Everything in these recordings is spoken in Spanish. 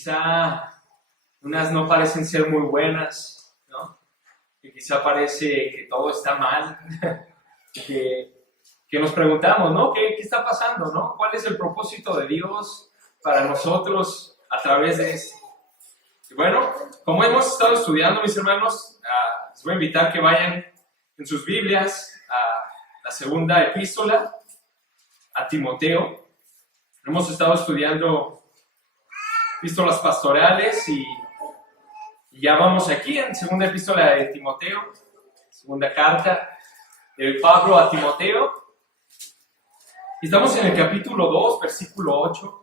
quizá unas no parecen ser muy buenas, ¿no? Que quizá parece que todo está mal, que nos preguntamos, ¿no? ¿Qué está pasando, no? ¿Cuál es el propósito de Dios para nosotros a través de esto? Y bueno, como hemos estado estudiando, mis hermanos, les voy a invitar que vayan en sus Biblias a la segunda epístola a Timoteo. Hemos estado estudiando epístolas pastorales y ya vamos aquí en segunda epístola de Timoteo, segunda carta de Pablo a Timoteo. Y estamos en el capítulo 2, versículo 8.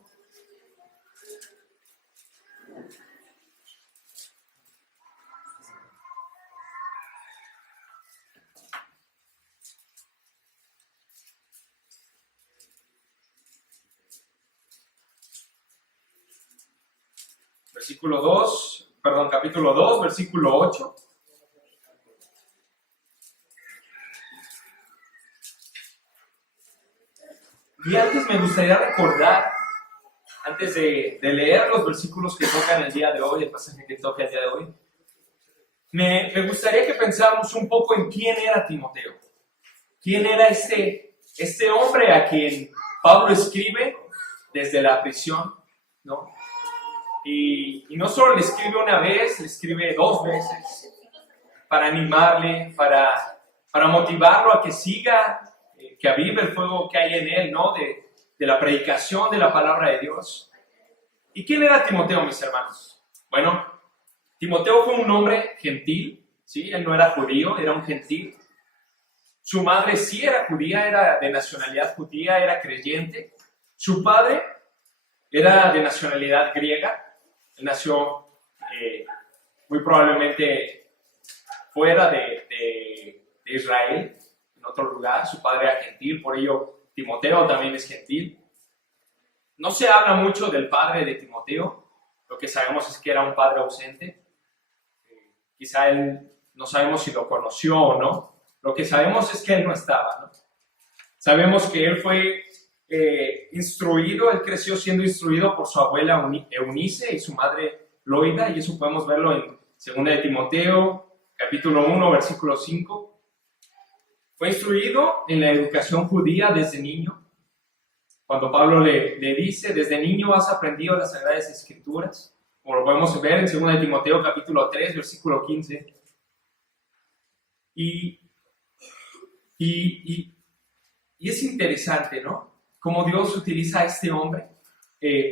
Capítulo 2, versículo 8. Y antes me gustaría recordar, antes de leer los versículos que tocan el día de hoy, el pasaje que toca el día de hoy, me gustaría que pensáramos un poco en quién era Timoteo. ¿Quién era este hombre a quien Pablo escribe desde la prisión, ¿no? Y no solo le escribe una vez, le escribe 2 veces para animarle, para motivarlo a que siga, que avive el fuego que hay en él, ¿no? De la predicación de la palabra de Dios. ¿Y quién era Timoteo, mis hermanos? Bueno, Timoteo fue un hombre gentil, ¿sí? Él no era judío, era un gentil. Su madre sí era judía, era de nacionalidad judía, era creyente. Su padre era de nacionalidad griega. Él nació muy probablemente fuera de Israel, en otro lugar. Su padre era gentil, por ello Timoteo también es gentil. No se habla mucho del padre de Timoteo. Lo que sabemos es que era un padre ausente. Quizá él, no sabemos si lo conoció o no. Lo que sabemos es que él no estaba, ¿no? Sabemos que él fue instruido, él creció siendo instruido por su abuela Eunice y su madre Loida, y eso podemos verlo en 2 de Timoteo, capítulo 1, versículo 5. Fue instruido en la educación judía desde niño. Cuando Pablo le dice, desde niño has aprendido las Sagradas Escrituras, como lo podemos ver en 2 de Timoteo, capítulo 3, versículo 15. Y es interesante, ¿no? Cómo Dios utiliza a este hombre.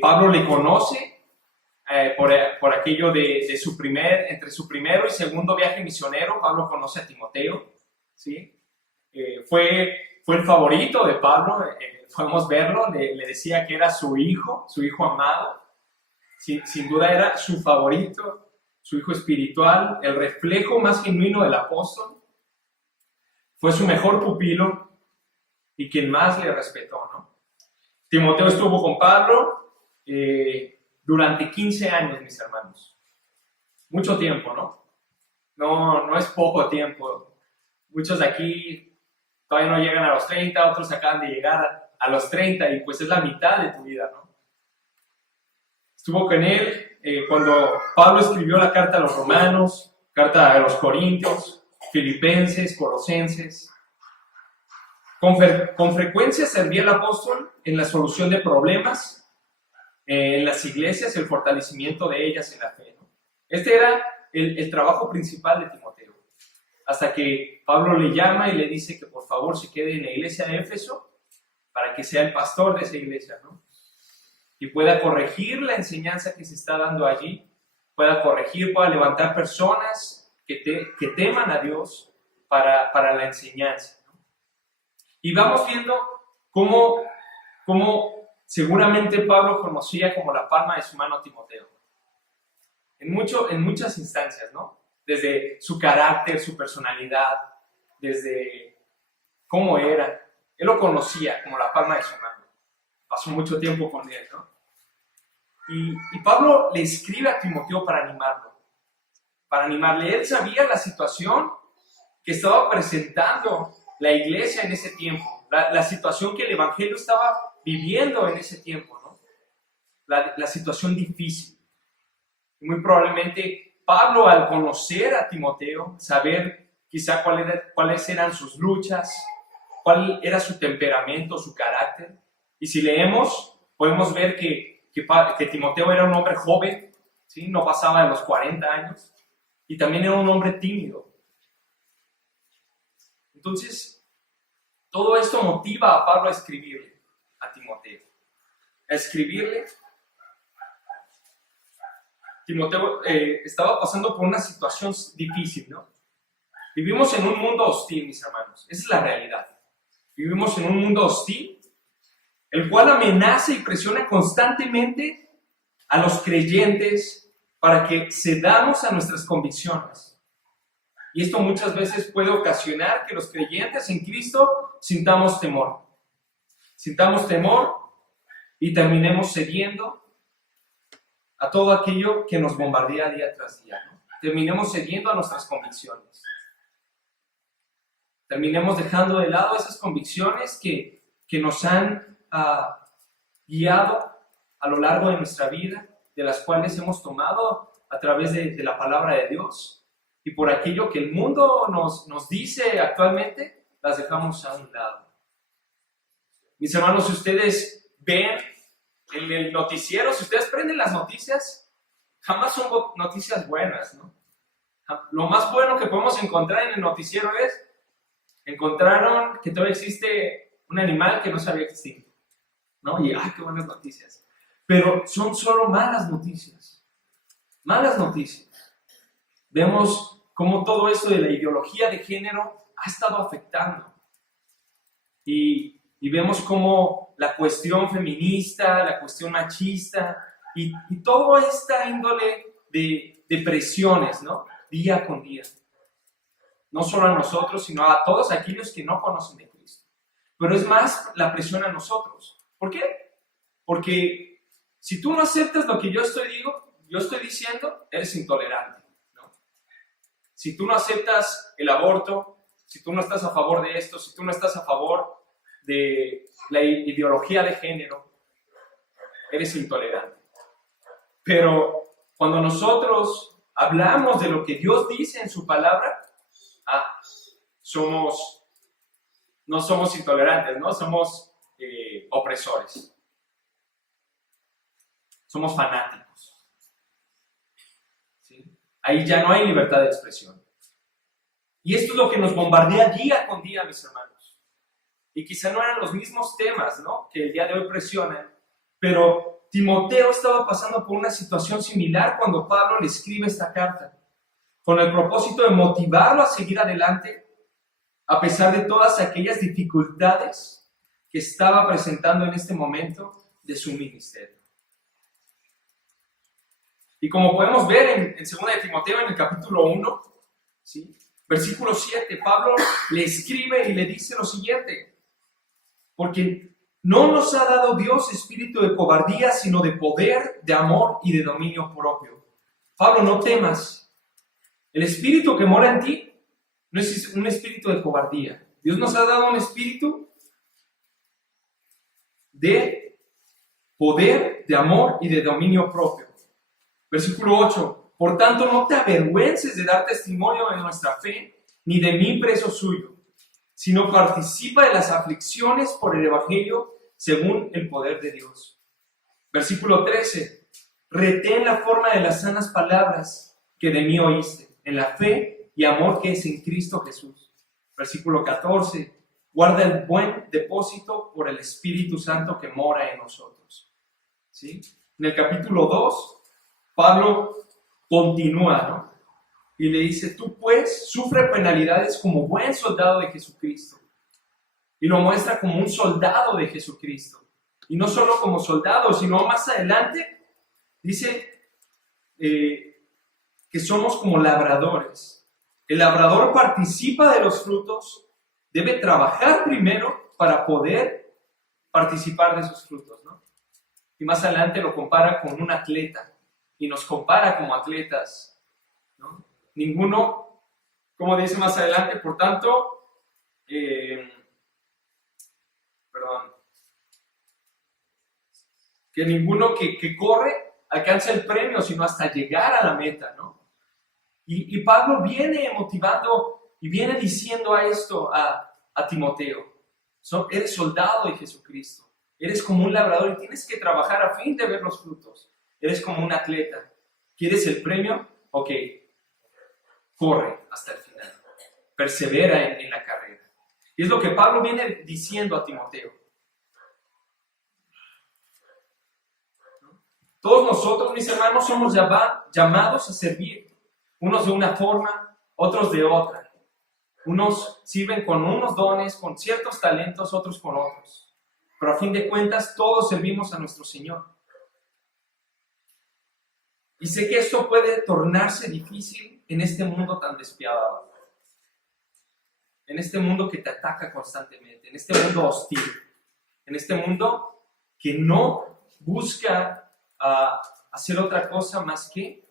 Pablo le conoce por aquello de entre su primero y segundo viaje misionero. Pablo conoce a Timoteo, ¿sí? Fue el favorito de Pablo, podemos verlo, le decía que era su hijo amado. Sin duda era su favorito, su hijo espiritual, el reflejo más genuino del apóstol. Fue su mejor pupilo y quien más le respetó, ¿no? Timoteo estuvo con Pablo durante 15 años, mis hermanos. Mucho tiempo, ¿no? No es poco tiempo. Muchos de aquí todavía no llegan a los 30, otros acaban de llegar a los 30 y pues es la mitad de tu vida, ¿no? Estuvo con él cuando Pablo escribió la carta a los romanos, carta a los corintios, filipenses, colosenses. Con frecuencia servía el apóstol en la solución de problemas en las iglesias, el fortalecimiento de ellas en la fe, ¿no? Este era el trabajo principal de Timoteo. Hasta que Pablo le llama y le dice que por favor se quede en la iglesia de Éfeso para que sea el pastor de esa iglesia, ¿no? Y pueda corregir la enseñanza que se está dando allí, pueda levantar personas que teman a Dios para la enseñanza, ¿no? Y vamos viendo cómo seguramente Pablo conocía como la palma de su mano a Timoteo. En muchas instancias, ¿no? Desde su carácter, su personalidad, desde cómo era. Él lo conocía como la palma de su mano. Pasó mucho tiempo con él, ¿no? Y Pablo le escribe a Timoteo para animarlo. Para animarle. Él sabía la situación que estaba presentando la iglesia en ese tiempo. La situación que el evangelio estaba viviendo en ese tiempo, ¿no? La situación difícil. muy probablemente Pablo, al conocer a Timoteo, saber quizá cuáles eran sus luchas, cuál era su temperamento, su carácter. Y si leemos, podemos ver que Timoteo era un hombre joven, ¿sí? No pasaba de los 40 años, y también era un hombre tímido. Entonces, todo esto motiva a Pablo a escribirle a Timoteo. A escribirle. Timoteo estaba pasando por una situación difícil, ¿no? Vivimos en un mundo hostil, mis hermanos. Esa es la realidad. Vivimos en un mundo hostil, el cual amenaza y presiona constantemente a los creyentes para que cedamos a nuestras convicciones. Y esto muchas veces puede ocasionar que los creyentes en Cristo sintamos temor. Sintamos temor y terminemos cediendo a todo aquello que nos bombardea día tras día, ¿no? Terminemos cediendo a nuestras convicciones. Terminemos dejando de lado esas convicciones que nos han guiado a lo largo de nuestra vida, de las cuales hemos tomado a través de la palabra de Dios, y por aquello que el mundo nos dice actualmente, las dejamos a un lado. Mis hermanos, si ustedes ven en el noticiero, si ustedes prenden las noticias, jamás son noticias buenas, ¿no? Lo más bueno que podemos encontrar en el noticiero es: encontraron que todavía existe un animal que no sabía existir, ¿no? Y qué buenas noticias. Pero son solo malas noticias. Malas noticias. Vemos cómo todo esto de la ideología de género ha estado afectando. Y vemos cómo la cuestión feminista, la cuestión machista y toda esta índole de presiones, ¿no? Día con día. No solo a nosotros, sino a todos aquellos que no conocen de Cristo. Pero es más la presión a nosotros. ¿Por qué? Porque si tú no aceptas lo que yo estoy diciendo, eres intolerante, ¿no? Si tú no aceptas el aborto, si tú no estás a favor de esto, si tú no estás a favor de la ideología de género, eres intolerante. Pero cuando nosotros hablamos de lo que Dios dice en su palabra, no somos intolerantes, ¿no? Somos opresores. Somos fanáticos. ¿Sí? Ahí ya no hay libertad de expresión. Y esto es lo que nos bombardea día con día, mis hermanos. Y quizá no eran los mismos temas, ¿no?, que el día de hoy presionan, pero Timoteo estaba pasando por una situación similar cuando Pablo le escribe esta carta, con el propósito de motivarlo a seguir adelante, a pesar de todas aquellas dificultades que estaba presentando en este momento de su ministerio. Y como podemos ver en 2 de Timoteo, en el capítulo 1, ¿sí?, versículo 7, Pablo le escribe y le dice lo siguiente: porque no nos ha dado Dios espíritu de cobardía, sino de poder, de amor y de dominio propio. Pablo, no temas. El espíritu que mora en ti no es un espíritu de cobardía. Dios nos ha dado un espíritu de poder, de amor y de dominio propio. Versículo 8. Por tanto, no te avergüences de dar testimonio de nuestra fe, ni de mí preso suyo, sino participa de las aflicciones por el evangelio según el poder de Dios. Versículo 13. Retén la forma de las sanas palabras que de mí oíste, en la fe y amor que es en Cristo Jesús. Versículo 14. Guarda el buen depósito por el Espíritu Santo que mora en nosotros. ¿Sí? En el capítulo 2, Pablo continúa, ¿no? Y le dice: tú pues sufre penalidades como buen soldado de Jesucristo. Y lo muestra como un soldado de Jesucristo. Y no solo como soldado, sino más adelante dice que somos como labradores. El labrador participa de los frutos, debe trabajar primero para poder participar de esos frutos, ¿no? Y más adelante lo compara con un atleta y nos compara como atletas, ¿no? Ninguno, como dice más adelante, por tanto, que ninguno que corre alcance el premio, sino hasta llegar a la meta, ¿no? Y Pablo viene motivando y viene diciendo a esto a Timoteo. Eres soldado de Jesucristo. Eres como un labrador y tienes que trabajar a fin de ver los frutos. Eres como un atleta. ¿Quieres el premio? Ok. Corre hasta el final. Persevera en la carrera. Y es lo que Pablo viene diciendo a Timoteo. Todos nosotros, mis hermanos, somos llamados a servir. Unos de una forma, otros de otra. Unos sirven con unos dones, con ciertos talentos, otros con otros. Pero a fin de cuentas, todos servimos a nuestro Señor. Y sé que esto puede tornarse difícil en este mundo tan despiadado. En este mundo que te ataca constantemente. En este mundo hostil. En este mundo que no busca hacer otra cosa más que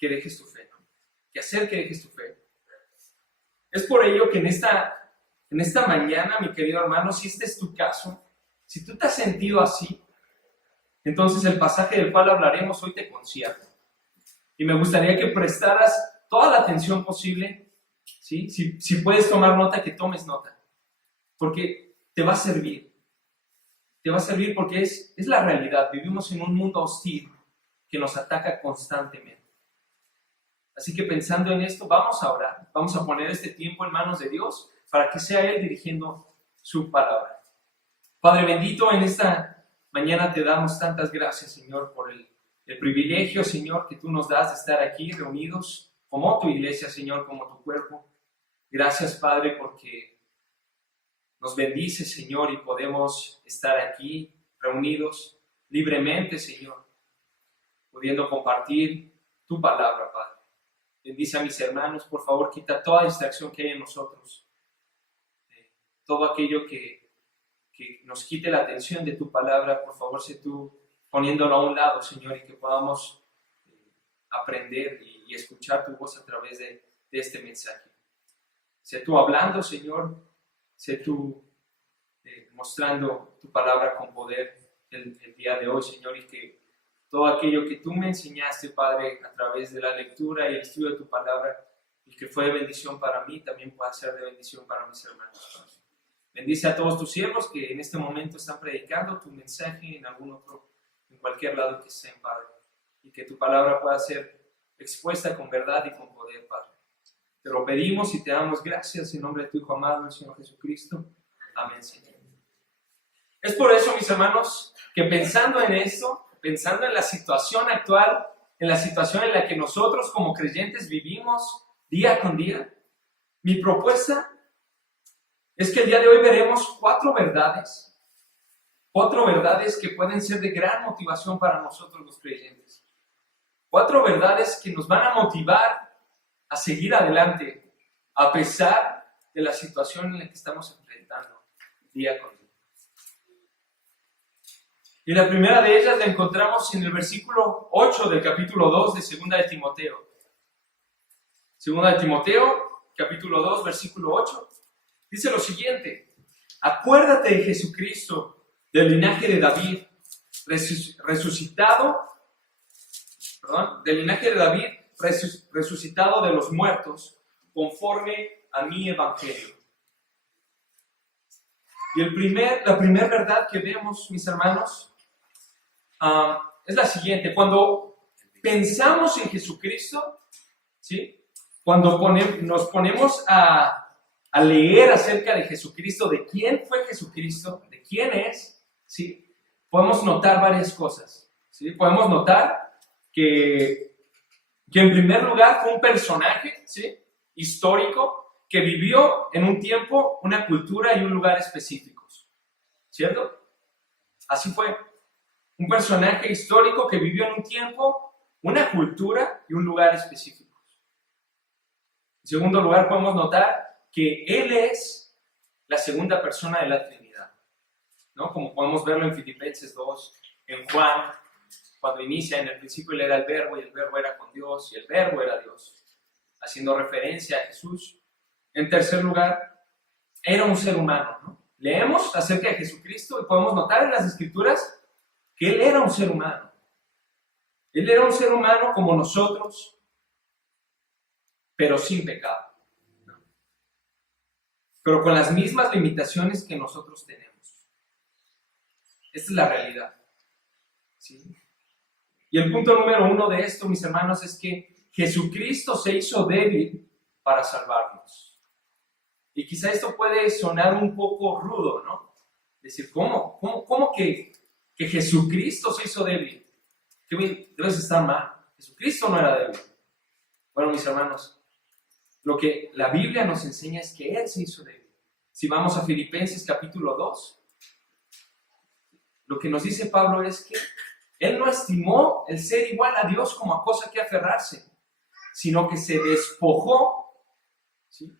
dejes tu fe, ¿no? Que hacer que dejes tu fe. Es por ello que en esta mañana, mi querido hermano, si este es tu caso, si tú te has sentido así, entonces el pasaje del cual hablaremos hoy te concierne. Y me gustaría que prestaras toda la atención posible, ¿sí? Si puedes tomar nota, que tomes nota. Porque te va a servir. Te va a servir porque es la realidad. Vivimos en un mundo hostil que nos ataca constantemente. Así que pensando en esto, vamos a orar. Vamos a poner este tiempo en manos de Dios para que sea Él dirigiendo su palabra. Padre bendito, en esta mañana te damos tantas gracias, Señor, por el privilegio, Señor, que tú nos das de estar aquí reunidos como tu iglesia, Señor, como tu cuerpo. Gracias, Padre, porque nos bendice, Señor, y podemos estar aquí reunidos libremente, Señor, pudiendo compartir tu palabra, Padre. Bendice a mis hermanos, por favor, quita toda distracción que hay en nosotros. Todo aquello que nos quite la atención de tu palabra, por favor, sé tú poniéndolo a un lado, Señor, y que podamos aprender y escuchar tu voz a través de este mensaje. Sé tú hablando, Señor, sé tú mostrando tu palabra con poder el día de hoy, Señor, y que todo aquello que tú me enseñaste, Padre, a través de la lectura y el estudio de tu palabra, y que fue de bendición para mí, también pueda ser de bendición para mis hermanos, Padre. Bendice a todos tus siervos que en este momento están predicando tu mensaje en cualquier lado que estén, Padre, y que tu palabra pueda ser expuesta con verdad y con poder, Padre. Te lo pedimos y te damos gracias en nombre de tu Hijo amado, el Señor Jesucristo. Amén, Señor. Es por eso, mis hermanos, que pensando en esto, pensando en la situación actual, en la situación en la que nosotros como creyentes vivimos día con día, mi propuesta es que el día de hoy veremos cuatro verdades que pueden ser de gran motivación para nosotros los creyentes. 4 verdades que nos van a motivar a seguir adelante, a pesar de la situación en la que estamos enfrentando día con día. Y la primera de ellas la encontramos en el versículo 8 del capítulo 2 de 2 de Timoteo. 2 de Timoteo, capítulo 2, versículo 8. Dice lo siguiente: acuérdate de Jesucristo, del linaje de David, resucitado de los muertos, conforme a mi evangelio. Y la primera verdad que vemos, mis hermanos, es la siguiente. Cuando pensamos en Jesucristo, ¿sí? Cuando nos ponemos a leer acerca de Jesucristo, de quién fue Jesucristo, de quién es, ¿sí? Podemos notar varias cosas, ¿sí? Podemos notar que en primer lugar fue un personaje, ¿sí? Histórico que vivió en un tiempo, una cultura y un lugar específicos, ¿cierto? Así fue. Un personaje histórico que vivió en un tiempo, una cultura y un lugar específicos. En segundo lugar, podemos notar que Él es la segunda persona de la Trinidad, ¿no? Como podemos verlo en Filipenses 2, en Juan, cuando inicia: en el principio Él era el Verbo, y el Verbo era con Dios, y el Verbo era Dios, haciendo referencia a Jesús. En tercer lugar, era un ser humano, ¿no? Leemos acerca de Jesucristo y podemos notar en las Escrituras que Él era un ser humano. Él era un ser humano como nosotros, pero sin pecado. Pero con las mismas limitaciones que nosotros tenemos. Esta es la realidad. ¿Sí? Y el punto número 1 de esto, mis hermanos, es que Jesucristo se hizo débil para salvarnos. Y quizá esto puede sonar un poco rudo, ¿no? Decir, ¿cómo que Jesucristo se hizo débil? Debes estar mal. Jesucristo no era débil. Bueno, mis hermanos, lo que la Biblia nos enseña es que Él se hizo débil. Si vamos a Filipenses capítulo 2, lo que nos dice Pablo es que Él no estimó el ser igual a Dios como a cosa que aferrarse, sino que se despojó, ¿sí?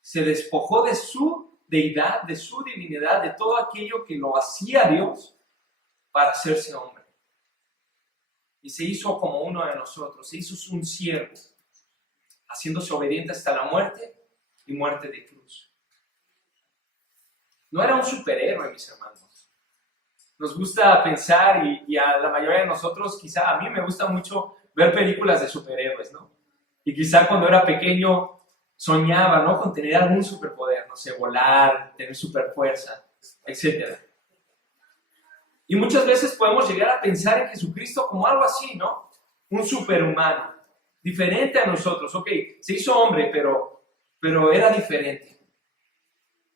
Se despojó de su deidad, de su divinidad, de todo aquello que lo hacía Dios para hacerse hombre. Y se hizo como uno de nosotros, se hizo un siervo, haciéndose obediente hasta la muerte y muerte de cruz. No era un superhéroe, mis hermanos. Nos gusta pensar, y a la mayoría de nosotros, quizá a mí me gusta mucho ver películas de superhéroes, ¿no? Y quizá cuando era pequeño soñaba, ¿no? Con tener algún superpoder, no sé, volar, tener superfuerza, etc. Y muchas veces podemos llegar a pensar en Jesucristo como algo así, ¿no? Un superhumano, diferente a nosotros. Ok, se hizo hombre, pero era diferente.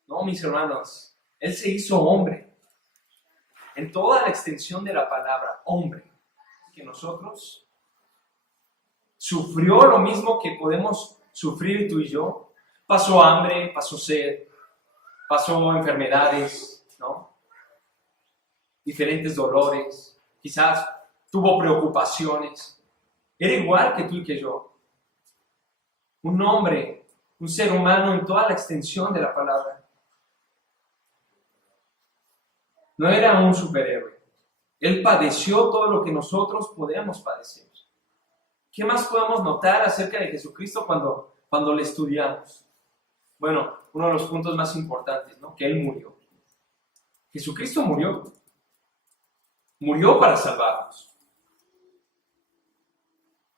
No, mis hermanos, Él se hizo hombre. En toda la extensión de la palabra, hombre, que nosotros, sufrió lo mismo que podemos sufrir tú y yo. Pasó hambre, pasó sed, pasó enfermedades, ¿no? Diferentes dolores, quizás tuvo preocupaciones. Era igual que tú y que yo. Un hombre, un ser humano en toda la extensión de la palabra. No era un superhéroe. Él padeció todo lo que nosotros podemos padecer. ¿Qué más podemos notar acerca de Jesucristo cuando le estudiamos? Bueno, uno de los puntos más importantes, ¿no? Que Él murió. Jesucristo murió. Murió para salvarnos.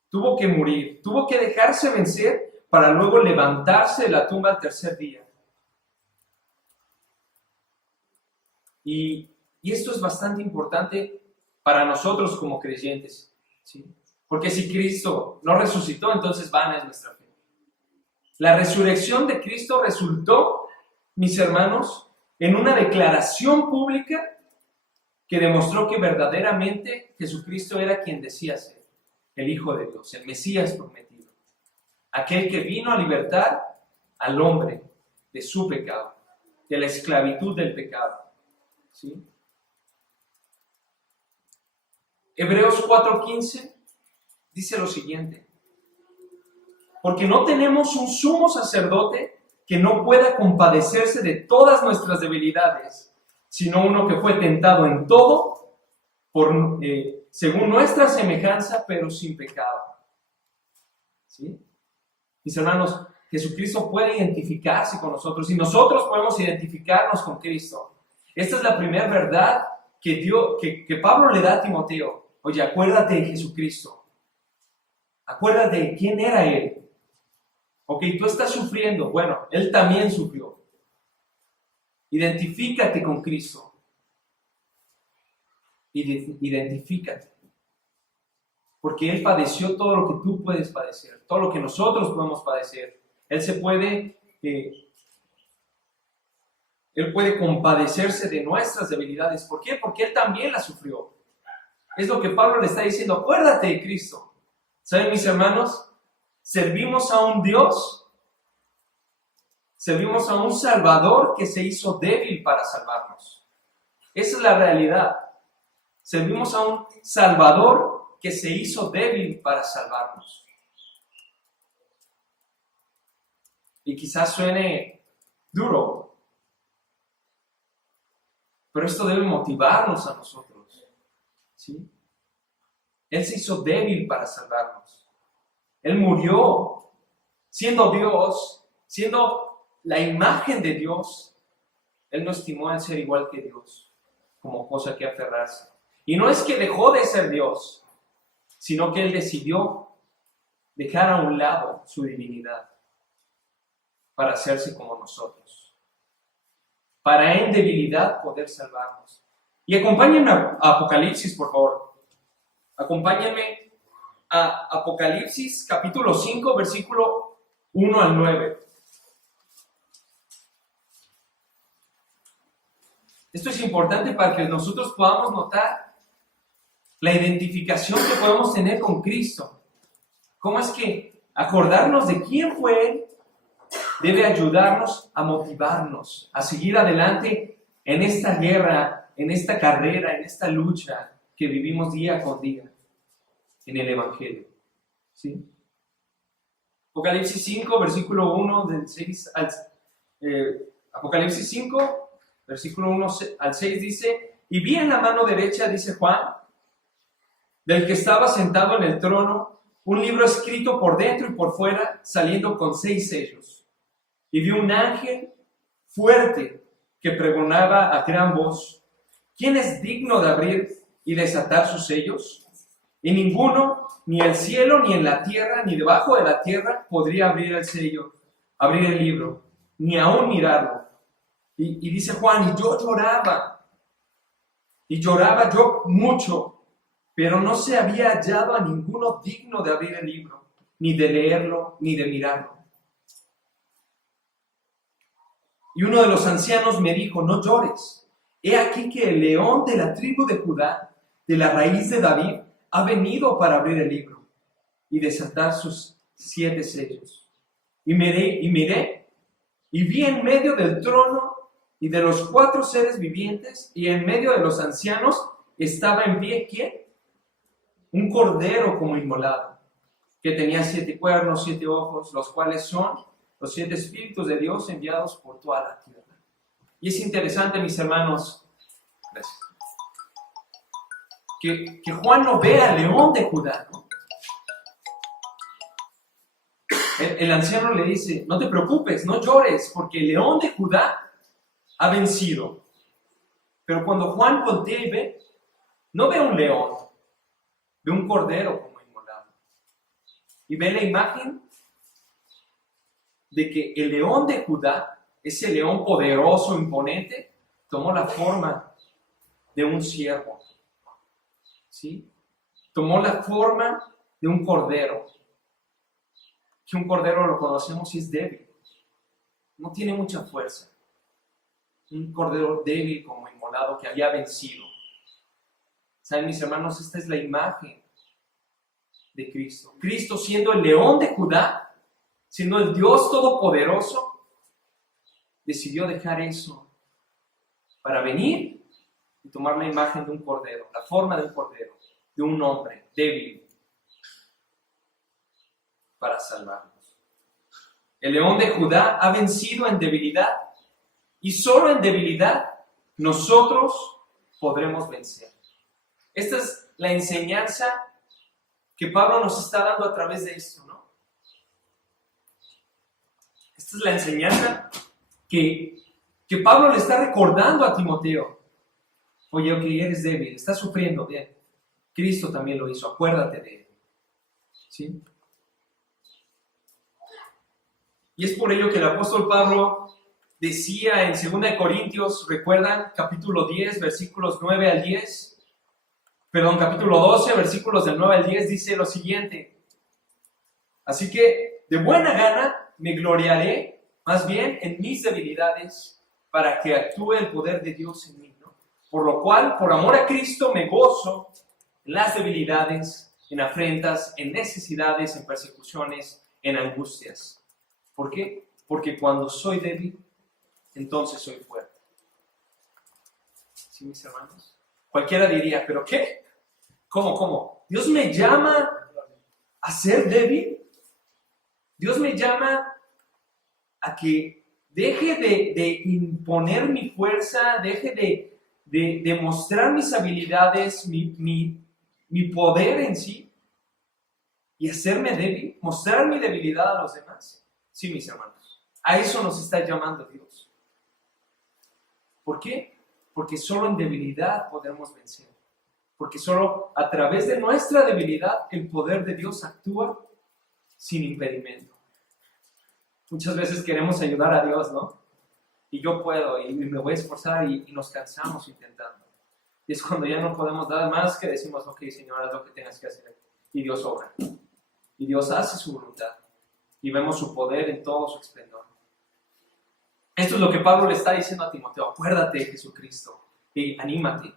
Tuvo que morir, tuvo que dejarse vencer para luego levantarse de la tumba al tercer día. Y esto es bastante importante para nosotros como creyentes, ¿sí? Porque si Cristo no resucitó, entonces vana es nuestra fe. La resurrección de Cristo resultó, mis hermanos, en una declaración pública que demostró que verdaderamente Jesucristo era quien decía ser, el Hijo de Dios, el Mesías prometido, aquel que vino a libertar al hombre de su pecado, de la esclavitud del pecado, ¿sí? Hebreos 4:15 dice lo siguiente: porque no tenemos un sumo sacerdote que no pueda compadecerse de todas nuestras debilidades, sino uno que fue tentado en todo, según nuestra semejanza, pero sin pecado. ¿Sí? Mis hermanos, Jesucristo puede identificarse con nosotros y nosotros podemos identificarnos con Cristo. Esta es la primera verdad que Pablo le da a Timoteo. Oye, acuérdate de Jesucristo. Acuérdate de quién era Él. Ok, tú estás sufriendo. Bueno, Él también sufrió. Identifícate con Cristo. Identifícate. Porque Él padeció todo lo que tú puedes padecer, todo lo que nosotros podemos padecer. Él puede compadecerse de nuestras debilidades. ¿Por qué? Porque Él también las sufrió. Es lo que Pablo le está diciendo. Acuérdate de Cristo. ¿Saben, mis hermanos? Servimos a un Dios, servimos a un Salvador que se hizo débil para salvarnos. Esa es la realidad. Servimos a un Salvador que se hizo débil para salvarnos. Y quizás suene duro, pero esto debe motivarnos a nosotros. ¿Sí? Él se hizo débil para salvarnos. Él murió siendo Dios, siendo la imagen de Dios. Él no estimó el ser igual que Dios como cosa que aferrarse. Y no es que dejó de ser Dios, sino que Él decidió dejar a un lado su divinidad para hacerse como nosotros, para en debilidad poder salvarnos. Y acompáñenme a Apocalipsis, por favor. Acompáñenme a Apocalipsis capítulo 5, versículo 1 al 9. Esto es importante para que nosotros podamos notar la identificación que podemos tener con Cristo. ¿Cómo es que acordarnos de quién fue Él debe ayudarnos a motivarnos, a seguir adelante en esta guerra, en esta carrera, en esta lucha que vivimos día con día en el Evangelio? ¿Sí? Apocalipsis 5, versículo 1 del 6 al... Apocalipsis 5, versículo 1 al 6 dice: y vi en la mano derecha, dice Juan, del que estaba sentado en el trono, un libro escrito por dentro y por fuera, saliendo con 6 sellos. Y vi un ángel fuerte que pregonaba a gran voz: ¿quién es digno de abrir y desatar sus sellos? Y ninguno, ni el cielo, ni en la tierra, ni debajo de la tierra, podría abrir el sello, abrir el libro, ni aún mirarlo. Y dice Juan: y yo lloraba yo mucho, pero no se había hallado a ninguno digno de abrir el libro, ni de leerlo, ni de mirarlo. Y uno de los ancianos me dijo: no llores, he aquí que el león de la tribu de Judá, de la raíz de David, ha venido para abrir el libro y desatar sus 7 sellos. Y miré, y vi en medio del trono y de los 4 seres vivientes, y en medio de los ancianos, estaba en pie, ¿quién? Un cordero como inmolado, que tenía 7 cuernos, 7 ojos, los cuales son los 7 espíritus de Dios enviados por toda la tierra. Y es interesante, mis hermanos, gracias, que Juan no ve al león de Judá, ¿no? El anciano le dice: no te preocupes, no llores, porque el león de Judá ha vencido. Pero cuando Juan voltea y ve, no ve un león, ve un cordero como inmolado. Y ve la imagen de que el león de Judá, ese león poderoso, imponente, tomó la forma de un siervo. ¿Sí? Tomó la forma de un cordero. Que un cordero, lo conocemos, y es débil. No tiene mucha fuerza. Un cordero débil como inmolado que había vencido. ¿Saben, mis hermanos? Esta es la imagen de Cristo. Cristo, siendo el león de Judá, siendo el Dios todopoderoso, decidió dejar eso para venir y tomar la imagen de un cordero, la forma de un cordero, de un hombre débil, para salvarnos. El león de Judá ha vencido en debilidad, y solo en debilidad nosotros podremos vencer. Esta es la enseñanza que Pablo nos está dando a través de esto, ¿no? Esta es la enseñanza que Pablo le está recordando a Timoteo. Oye, ok, eres débil, estás sufriendo, bien. Cristo también lo hizo, acuérdate de él. ¿Sí? Y es por ello que el apóstol Pablo decía en 2 Corintios, ¿recuerdan? Capítulo 10, versículos 9 al 10. Perdón, capítulo 12, versículos del 9 al 10, dice lo siguiente: así que de buena gana me gloriaré más bien en mis debilidades, para que actúe el poder de Dios en mí, ¿no? Por lo cual, por amor a Cristo, me gozo en las debilidades, en afrentas, en necesidades, en persecuciones, en angustias. ¿Por qué? Porque cuando soy débil, entonces soy fuerte. ¿Sí, mis hermanos? Cualquiera diría: ¿pero qué? ¿Cómo? ¿Dios me llama a ser débil? ¿Dios me llama a que deje de imponer mi fuerza, deje de demostrar mis habilidades, mi poder en sí, y hacerme débil, mostrar mi debilidad a los demás? Sí, mis hermanos, a eso nos está llamando Dios. ¿Por qué? Porque solo en debilidad podemos vencer. porque solo a través de nuestra debilidad el poder de Dios actúa sin impedimento. Muchas veces queremos ayudar a Dios, ¿no? Y yo puedo, y me voy a esforzar, y nos cansamos intentando. Y es cuando ya no podemos dar más que decimos, ok, Señor, haz lo que tengas que hacer. Y Dios obra. Y Dios hace su voluntad. Y vemos su poder en todo su esplendor. Esto es lo que Pablo le está diciendo a Timoteo. Acuérdate de Jesucristo. Y anímate.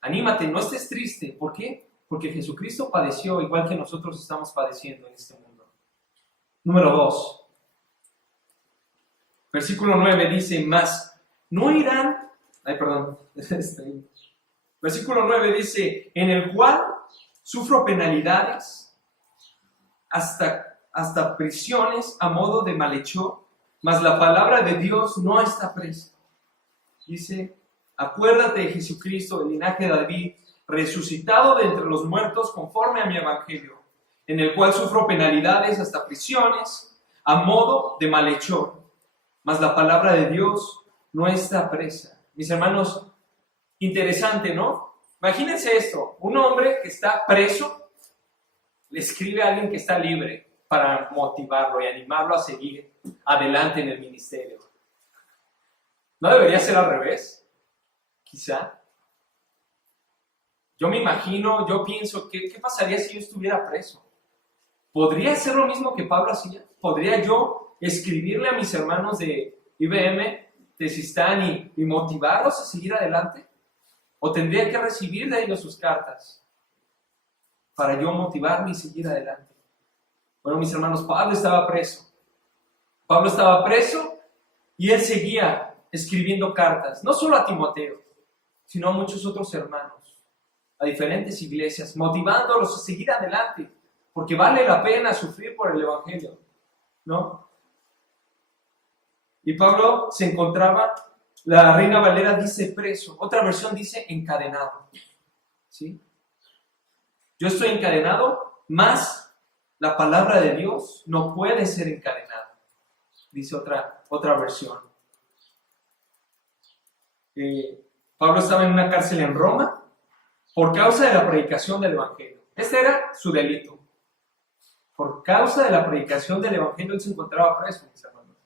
Anímate, no estés triste. ¿Por qué? Porque Jesucristo padeció igual que nosotros estamos padeciendo en este mundo. Número 2. Versículo 9 dice, mas no irán... Versículo 9 dice, en el cual sufro penalidades hasta prisiones a modo de malhechor, mas la palabra de Dios no está presa. Dice, acuérdate de Jesucristo, del linaje de David, resucitado de entre los muertos conforme a mi evangelio, en el cual sufro penalidades hasta prisiones a modo de malhechor, mas la palabra de Dios no está presa. Mis hermanos, interesante, ¿no? Imagínense esto, un hombre que está preso le escribe a alguien que está libre para motivarlo y animarlo a seguir adelante en el ministerio. ¿No debería ser al revés? Quizá. Yo me imagino, yo pienso, ¿qué pasaría si yo estuviera preso? ¿Podría hacer lo mismo que Pablo hacía? ¿Podría yo escribirle a mis hermanos de IBM, de Sistán y motivarlos a seguir adelante? ¿O tendría que recibir de ellos sus cartas para yo motivarme y seguir adelante? Bueno, mis hermanos, Pablo estaba preso. Pablo estaba preso y él seguía escribiendo cartas, no solo a Timoteo, sino a muchos otros hermanos, a diferentes iglesias, motivándolos a seguir adelante, porque vale la pena sufrir por el evangelio, ¿no? Y Pablo se encontraba, la Reina Valera dice preso, otra versión dice encadenado, ¿sí? Yo estoy encadenado, mas la palabra de Dios no puede ser encadenada, dice otra versión. Pablo estaba en una cárcel en Roma por causa de la predicación del evangelio. Este era su delito. Por causa de la predicación del evangelio él se encontraba preso, mis hermanos.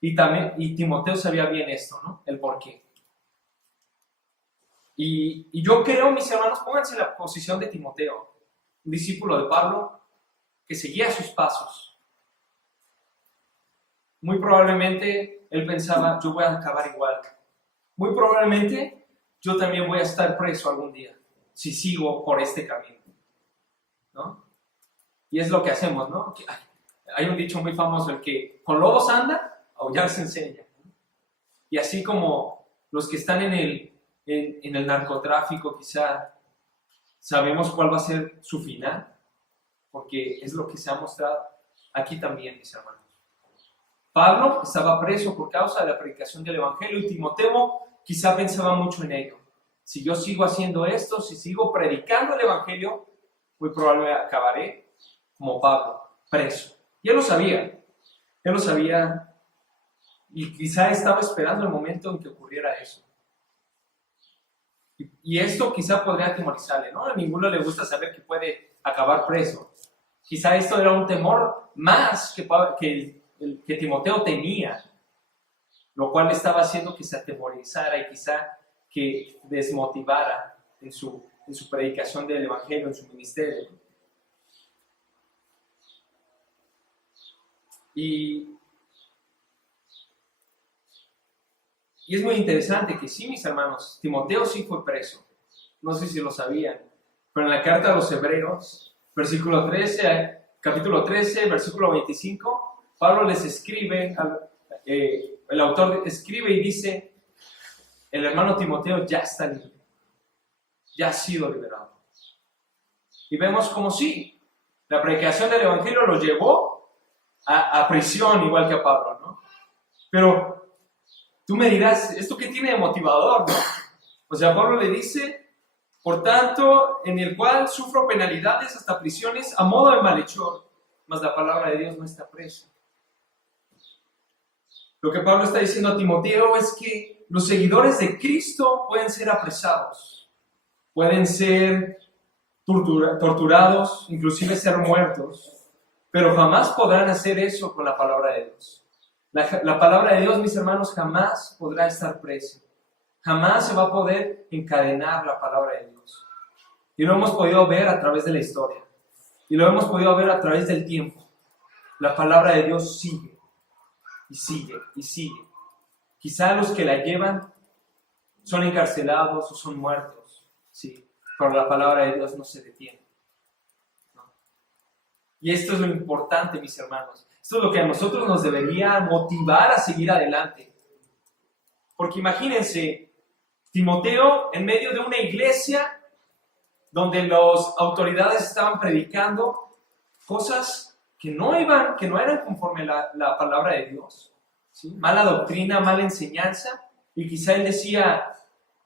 Y Timoteo sabía bien esto, ¿no? El por qué. Y yo creo, mis hermanos, pónganse en la posición de Timoteo, un discípulo de Pablo que seguía sus pasos. Muy probablemente él pensaba, yo voy a acabar igual. Muy probablemente yo también voy a estar preso algún día, si sigo por este camino, ¿no? Y es lo que hacemos, ¿no? Hay un dicho muy famoso, el que con lobos anda, aullar se enseña, ¿no? Y así como los que están en el narcotráfico, quizá sabemos cuál va a ser su final, porque es lo que se ha mostrado aquí también, mis hermanos. Pablo estaba preso por causa de la predicación del evangelio y Timoteo quizá pensaba mucho en ello. Si yo sigo haciendo esto, si sigo predicando el evangelio, muy probablemente acabaré como Pablo, preso. Y él lo sabía y quizá estaba esperando el momento en que ocurriera eso. Y esto quizá podría atemorizarle, ¿no? A ninguno le gusta saber que puede acabar preso. Quizá esto era un temor más que Timoteo tenía, lo cual estaba haciendo que se atemorizara y quizá que desmotivara en su predicación del evangelio, en su ministerio. Y es muy interesante que sí, mis hermanos, Timoteo sí fue preso. No sé si lo sabían, pero en la carta a los Hebreos, capítulo 13, versículo 25, Pablo les escribe, el autor escribe y dice, el hermano Timoteo ya está libre, ya ha sido liberado. Y vemos como sí, la predicación del evangelio lo llevó a prisión, igual que a Pablo, ¿no? Pero tú me dirás, ¿esto qué tiene de motivador, no? O sea, Pablo le dice, por tanto, en el cual sufro penalidades hasta prisiones a modo de malhechor, mas la palabra de Dios no está presa. Lo que Pablo está diciendo a Timoteo es que los seguidores de Cristo pueden ser apresados. pueden ser torturados, inclusive ser muertos, pero jamás podrán hacer eso con la palabra de Dios. La palabra de Dios, mis hermanos, jamás podrá estar presa. Jamás se va a poder encadenar la palabra de Dios. Y lo hemos podido ver a través de la historia. Y lo hemos podido ver a través del tiempo. La palabra de Dios sigue, y sigue, y sigue. Quizá los que la llevan son encarcelados o son muertos, sí, pero la palabra de Dios no se detiene. ¿No? Y esto es lo importante, mis hermanos. Esto es lo que a nosotros nos debería motivar a seguir adelante. Porque imagínense, Timoteo en medio de una iglesia donde las autoridades estaban predicando cosas que no eran conforme la palabra de Dios. ¿Sí? Mala doctrina, mala enseñanza. Y quizá él decía,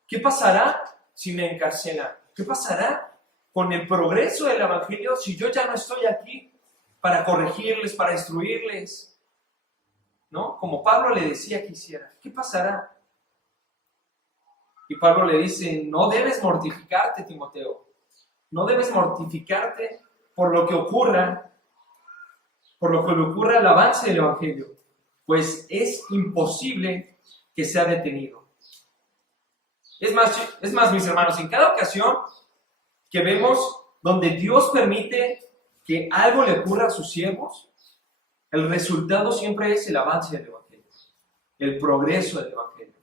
¿qué pasará si me encarcelan? ¿Qué pasará con el progreso del evangelio si yo ya no estoy aquí para corregirles, para instruirles? ¿No? Como Pablo le decía que hiciera. ¿Qué pasará? Y Pablo le dice, no debes mortificarte, Timoteo. No debes mortificarte por lo que ocurra al avance del evangelio, pues es imposible que sea detenido. Es más, mis hermanos, en cada ocasión que vemos donde Dios permite que algo le ocurra a sus siervos, el resultado siempre es el avance del evangelio, el progreso del evangelio.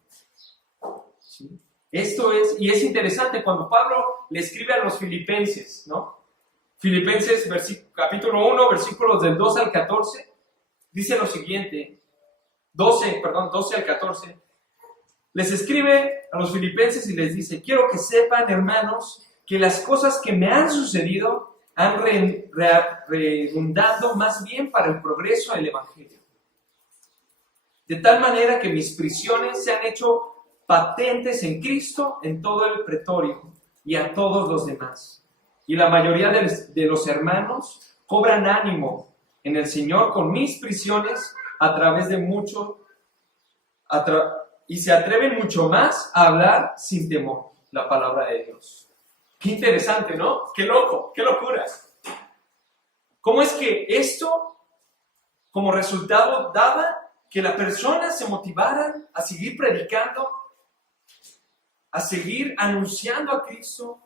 ¿Sí? Y es interesante cuando Pablo le escribe a los filipenses, ¿no? Filipenses capítulo 1, versículos del 2 al 14, dice lo siguiente, 12 al 14, les escribe a los filipenses y les dice, quiero que sepan, hermanos, que las cosas que me han sucedido han redundado más bien para el progreso del evangelio. De tal manera que mis prisiones se han hecho patentes en Cristo en todo el pretorio y a todos los demás. Y la mayoría de los hermanos cobran ánimo en el Señor con mis prisiones a través de y se atreven mucho más a hablar sin temor la palabra de Dios. Qué interesante, ¿no? Qué loco, qué locura. ¿Cómo es que esto, como resultado, daba que las personas se motivaran a seguir predicando, a seguir anunciando a Cristo,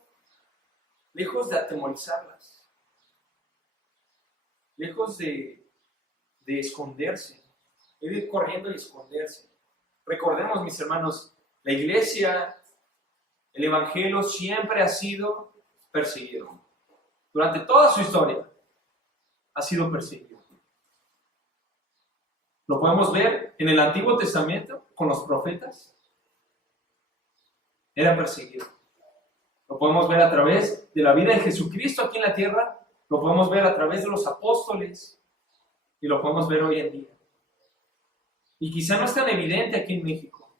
lejos de atemorizarlas, lejos de esconderse, ir corriendo y esconderse? Recordemos, mis hermanos, la iglesia, el evangelio siempre ha sido perseguido. Durante toda su historia ha sido perseguido. Lo podemos ver en el Antiguo Testamento con los profetas. Era perseguido. Lo podemos ver a través de la vida de Jesucristo aquí en la tierra. Lo podemos ver a través de los apóstoles. Y lo podemos ver hoy en día. Y quizá no es tan evidente aquí en México,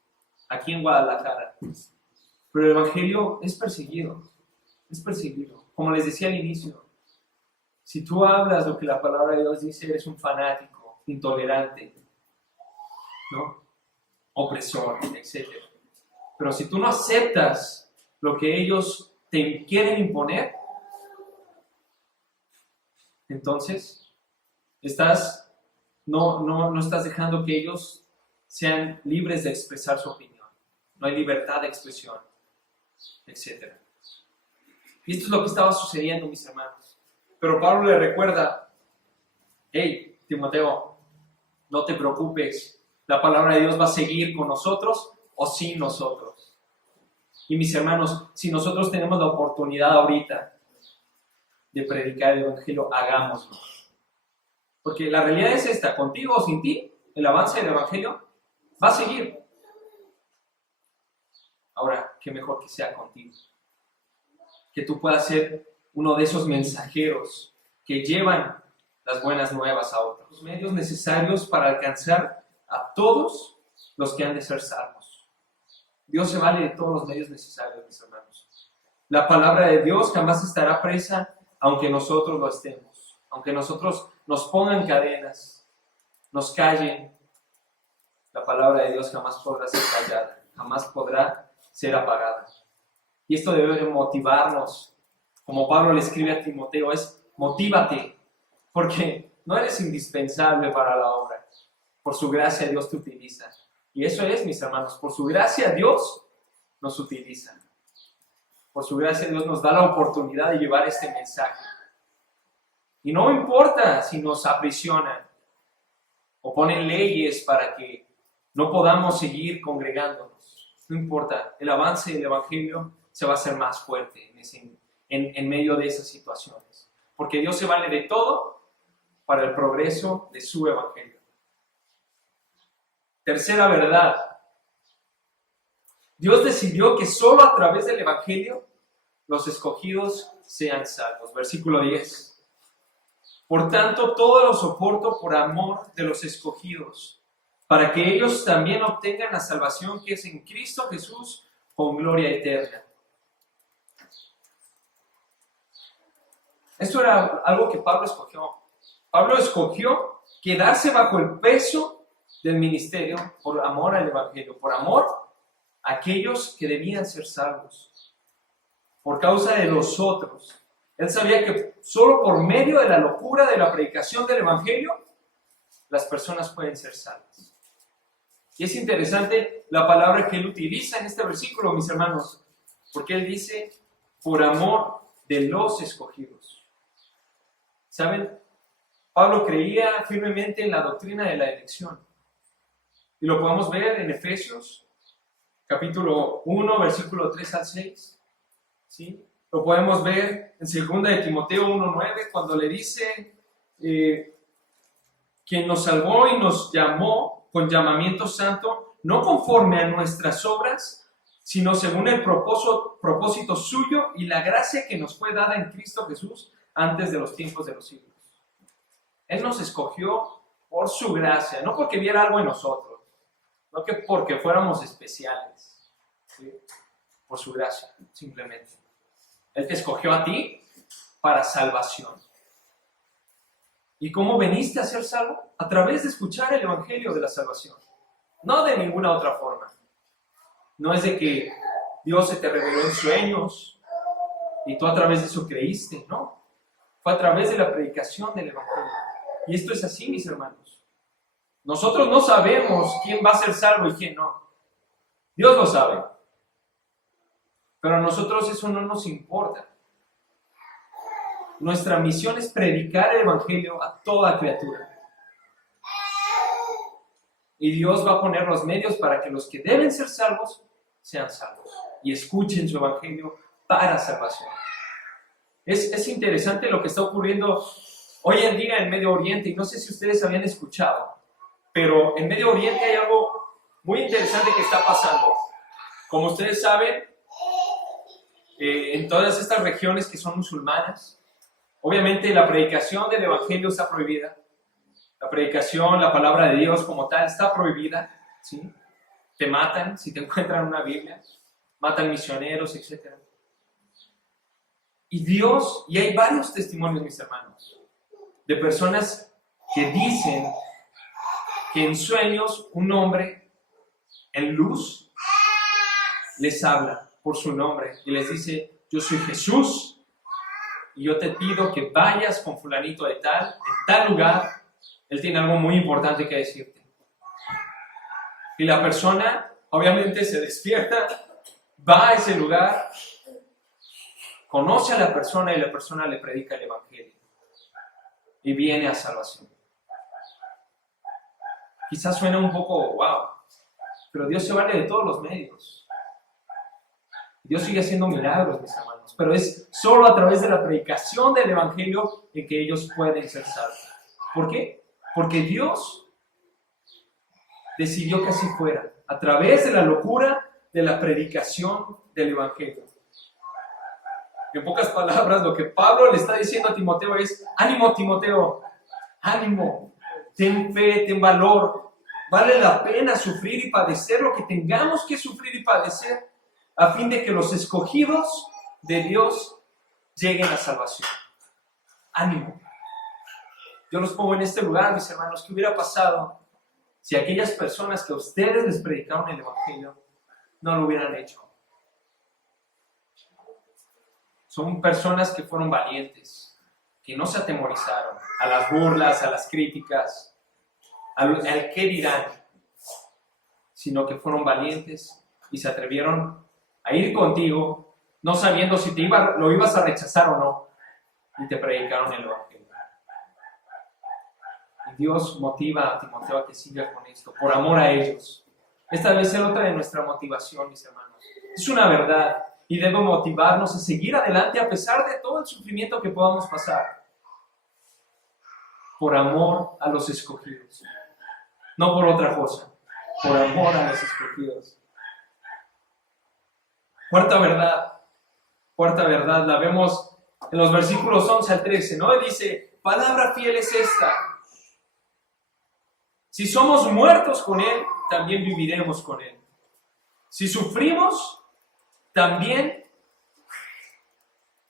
aquí en Guadalajara. Pero el evangelio es perseguido. Es perseguido. Como les decía al inicio, si tú hablas lo que la palabra de Dios dice, eres un fanático, intolerante, ¿no? Opresor, etc. Pero si tú no aceptas lo que ellos te quieren imponer, entonces no estás dejando que ellos sean libres de expresar su opinión. No hay libertad de expresión, etc. Y esto es lo que estaba sucediendo, mis hermanos. Pero Pablo le recuerda, hey, Timoteo, no te preocupes, la palabra de Dios va a seguir con nosotros o sin nosotros. Y mis hermanos, si nosotros tenemos la oportunidad ahorita de predicar el evangelio, hagámoslo. Porque la realidad es esta, contigo o sin ti, el avance del evangelio va a seguir. Ahora, qué mejor que sea contigo. Que tú puedas ser uno de esos mensajeros que llevan las buenas nuevas a otros. Los medios necesarios para alcanzar a todos los que han de ser salvos. Dios se vale de todos los medios necesarios, mis hermanos. La palabra de Dios jamás estará presa, aunque nosotros lo estemos. Aunque nosotros nos pongan cadenas, nos callen, la palabra de Dios jamás podrá ser callada, jamás podrá ser apagada. Y esto debe motivarnos. Como Pablo le escribe a Timoteo, es motívate, porque no eres indispensable para la obra. Por su gracia Dios te utiliza. Y eso es, mis hermanos, por su gracia Dios nos utiliza. Por su gracia Dios nos da la oportunidad de llevar este mensaje. Y no importa si nos aprisionan o ponen leyes para que no podamos seguir congregándonos. No importa, el avance del Evangelio se va a hacer más fuerte en medio de esas situaciones. Porque Dios se vale de todo para el progreso de su Evangelio. Tercera verdad. Dios decidió que solo a través del Evangelio los escogidos sean salvos. Versículo 10. Por tanto, todo lo soporto por amor de los escogidos, para que ellos también obtengan la salvación que es en Cristo Jesús con gloria eterna. Esto era algo que Pablo escogió. Pablo escogió quedarse bajo el peso del ministerio por amor al Evangelio, por amor a aquellos que debían ser salvos, por causa de los otros. Él sabía que solo por medio de la locura de la predicación del Evangelio, las personas pueden ser salvas. Y es interesante la palabra que él utiliza en este versículo, mis hermanos, porque él dice, por amor de los escogidos. ¿Saben? Pablo creía firmemente en la doctrina de la elección. Y lo podemos ver en Efesios, capítulo 1, versículo 3 al 6. ¿Sí? Lo podemos ver en 2 de Timoteo 1:9, cuando le dice, quien nos salvó y nos llamó con llamamiento santo, no conforme a nuestras obras, sino según el propósito suyo y la gracia que nos fue dada en Cristo Jesús antes de los tiempos de los siglos. Él nos escogió por su gracia, no porque viera algo en nosotros, no que porque fuéramos especiales, ¿sí? Por su gracia, simplemente. Él te escogió a ti para salvación. ¿Y cómo veniste a ser salvo? A través de escuchar el Evangelio de la salvación. No de ninguna otra forma. No es de que Dios se te reveló en sueños y tú a través de eso creíste, no. Fue a través de la predicación del Evangelio. Y esto es así, mis hermanos. Nosotros no sabemos quién va a ser salvo y quién no. Dios lo sabe. Pero a nosotros eso no nos importa. Nuestra misión es predicar el Evangelio a toda criatura. Y Dios va a poner los medios para que los que deben ser salvos sean salvos y escuchen su Evangelio para salvación. Es interesante lo que está ocurriendo hoy en día en Medio Oriente, y no sé si ustedes habían escuchado, pero en Medio Oriente hay algo muy interesante que está pasando. Como ustedes saben, en todas estas regiones que son musulmanas, obviamente la predicación del Evangelio está prohibida. La predicación, la palabra de Dios como tal está prohibida, ¿sí? Te matan si te encuentran una Biblia, matan misioneros, etc. Y hay varios testimonios, mis hermanos, de personas que dicen que en sueños un hombre en luz les habla por su nombre y les dice, yo soy Jesús y yo te pido que vayas con fulanito de tal, en tal lugar, él tiene algo muy importante que decirte. Y la persona obviamente se despierta, va a ese lugar, conoce a la persona y la persona le predica el Evangelio y viene a salvación. Quizás suena un poco wow, pero Dios se vale de todos los medios. Dios sigue haciendo milagros, mis hermanos, pero es solo a través de la predicación del Evangelio en que ellos pueden ser salvos. ¿Por qué? Porque Dios decidió que así fuera, a través de la locura de la predicación del Evangelio. En pocas palabras, lo que Pablo le está diciendo a Timoteo es, ánimo Timoteo, ánimo, ten fe, ten valor, vale la pena sufrir y padecer lo que tengamos que sufrir y padecer, a fin de que los escogidos de Dios lleguen a salvación. Ánimo. Yo los pongo en este lugar, mis hermanos. ¿Qué hubiera pasado si aquellas personas que a ustedes les predicaron el Evangelio no lo hubieran hecho? son personas que fueron valientes, que no se atemorizaron a las burlas, a las críticas, al qué dirán, sino que fueron valientes y se atrevieron a ir contigo, no sabiendo si lo ibas a rechazar o no, y te predicaron el evangelio. Y Dios motiva a Timoteo a que siga con esto, por amor a ellos. Esta debe ser otra de nuestra motivación, mis hermanos. Es una verdad y debe motivarnos a seguir adelante a pesar de todo el sufrimiento que podamos pasar. Por amor a los escogidos. No por otra cosa. Por amor a los escogidos. Cuarta verdad, la vemos en los versículos 11 al 13, ¿no? Y dice, palabra fiel es esta. Si somos muertos con Él, también viviremos con Él. Si sufrimos, también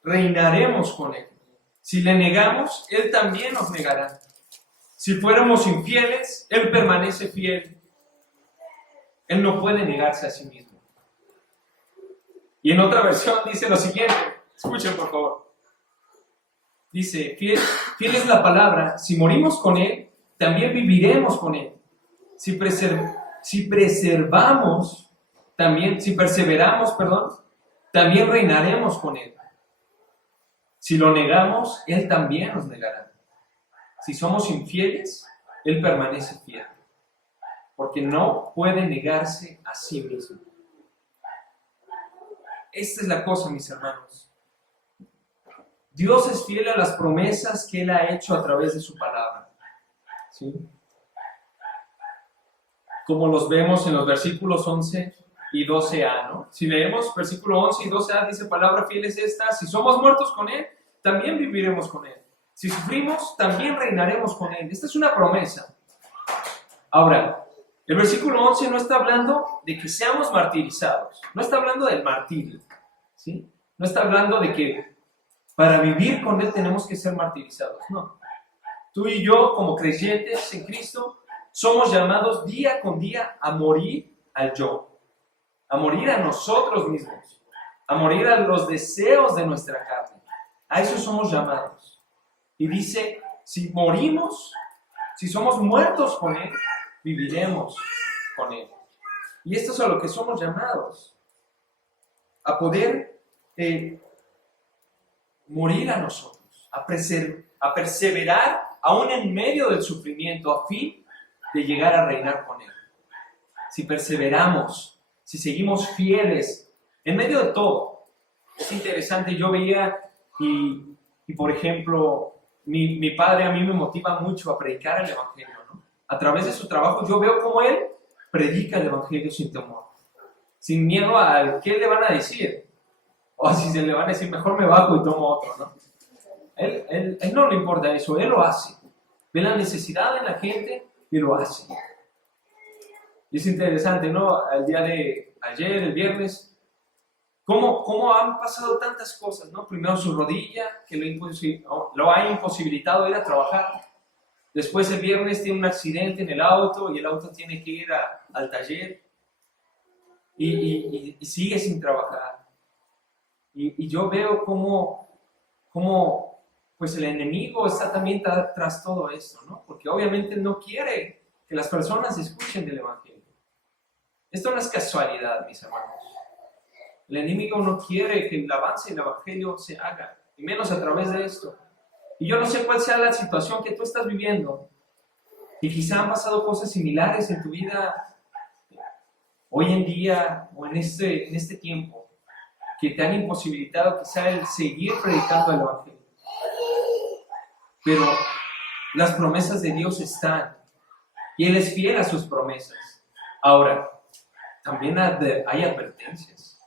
reinaremos con Él. Si le negamos, Él también nos negará. Si fuéramos infieles, Él permanece fiel. Él no puede negarse a sí mismo. Y en otra versión dice lo siguiente. Escuchen, por favor. Dice, fiel es la palabra. Si morimos con Él, también viviremos con Él. Si perseveramos, también reinaremos con Él. Si lo negamos, Él también nos negará. Si somos infieles, Él permanece fiel. Porque no puede negarse a sí mismo. Esta es la cosa, mis hermanos. Dios es fiel a las promesas que Él ha hecho a través de su palabra. ¿Sí? Como los vemos en los versículos 11 y 12a, ¿no? Si leemos versículo 11 y 12a, dice, palabra fiel es esta, si somos muertos con Él, también viviremos con Él. Si sufrimos, también reinaremos con Él. Esta es una promesa. Ahora, el versículo 11 no está hablando de que seamos martirizados, no está hablando del martirio, ¿sí? No está hablando de que para vivir con Él tenemos que ser martirizados, no. Tú y yo, como creyentes en Cristo, somos llamados día con día a morir al yo, a morir a nosotros mismos, a morir a los deseos de nuestra carne. A eso somos llamados. Y dice, si morimos, si somos muertos con Él, viviremos con Él. Y esto es a lo que somos llamados, a poder morir a nosotros, a perseverar aún en medio del sufrimiento, a fin de llegar a reinar con Él. Si perseveramos, si seguimos fieles, en medio de todo. Es interesante, yo veía y por ejemplo, mi padre a mí me motiva mucho a predicar el Evangelio, ¿no? A través de su trabajo yo veo cómo él predica el Evangelio sin temor, sin miedo a qué le van a decir, o si se le van a decir, mejor me bajo y tomo otro, ¿no? Él no le importa eso, él lo hace. Ve la necesidad en la gente y lo hace. Y es interesante, ¿no? El día de ayer, el viernes, cómo han pasado tantas cosas, ¿no? Primero su rodilla, que lo ha imposibilitado ir a trabajar. Después el viernes tiene un accidente en el auto y el auto tiene que ir al taller. Y sigue sin trabajar. Y yo veo cómo pues el enemigo está también tras todo esto, ¿no? Porque obviamente no quiere que las personas escuchen del Evangelio. Esto no es casualidad, mis hermanos. El enemigo no quiere que el avance del Evangelio se haga, y menos a través de esto. Y yo no sé cuál sea la situación que tú estás viviendo, y quizá han pasado cosas similares en tu vida hoy en día o en este tiempo, que te han imposibilitado quizá el seguir predicando el Evangelio. Pero las promesas de Dios están, y Él es fiel a sus promesas. Ahora, también hay advertencias.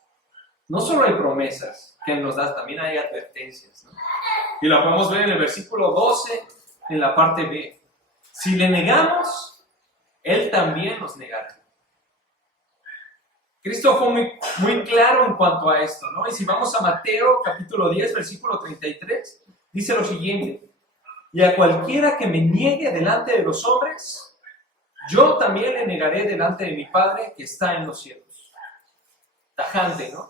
No solo hay promesas que Él nos da, también hay advertencias, ¿no? Y lo podemos ver en el versículo 12, en la parte B. Si le negamos, Él también nos negará. Cristo fue muy claro en cuanto a esto, ¿no? Y si vamos a Mateo, capítulo 10, versículo 33, dice lo siguiente: y a cualquiera que me niegue delante de los hombres, yo también le negaré delante de mi Padre que está en los cielos. Tajante, ¿no?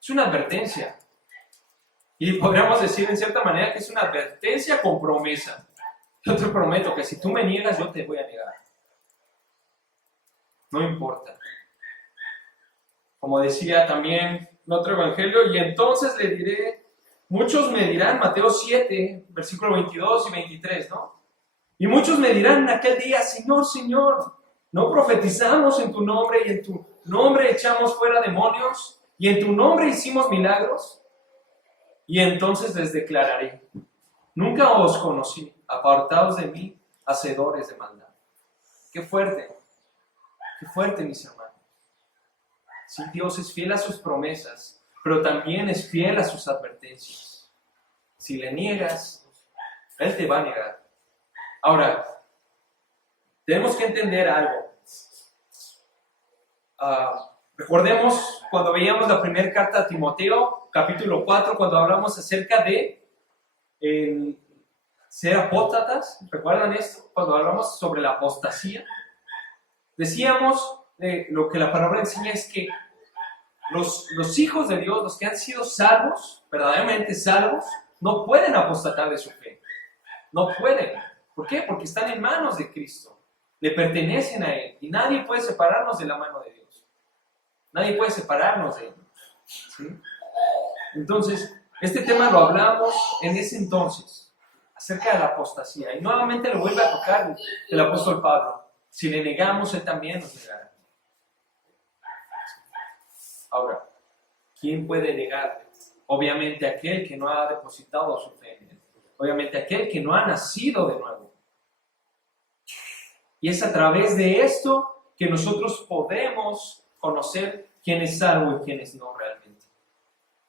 Es una advertencia. Y podríamos decir en cierta manera que es una advertencia con promesa. Yo te prometo que si tú me niegas, yo te voy a negar. No importa. Como decía también en otro evangelio, y entonces le diré, muchos me dirán, Mateo 7, versículo 22 y 23, ¿no? Y muchos me dirán en aquel día, Señor, Señor, ¿no profetizamos en tu nombre y en tu nombre echamos fuera demonios y en tu nombre hicimos milagros? Y entonces les declararé, nunca os conocí, apartados de mí, hacedores de maldad. Qué fuerte, mis hermanos. Sí, Dios es fiel a sus promesas, pero también es fiel a sus advertencias. Si le niegas, Él te va a negar. Ahora, tenemos que entender algo. Recordemos cuando veíamos la primera carta a Timoteo, capítulo 4, cuando hablamos acerca de ser apóstatas. ¿Recuerdan esto? Cuando hablamos sobre la apostasía. Decíamos, lo que la palabra enseña es que los hijos de Dios, los que han sido salvos, verdaderamente salvos, no pueden apostatar de su fe. No pueden. ¿Por qué? Porque están en manos de Cristo. Le pertenecen a Él. Y nadie puede separarnos de la mano de Dios. Nadie puede separarnos de Él. ¿Sí? Entonces, este tema lo hablamos en ese entonces, acerca de la apostasía. Y nuevamente lo vuelve a tocar el apóstol Pablo. Si le negamos, Él también nos negará. Ahora, ¿quién puede negarle? Obviamente aquel que no ha depositado su fe en Él. Obviamente aquel que no ha nacido de nuevo. Y es a través de esto que nosotros podemos conocer quién es salvo y quién es no realmente.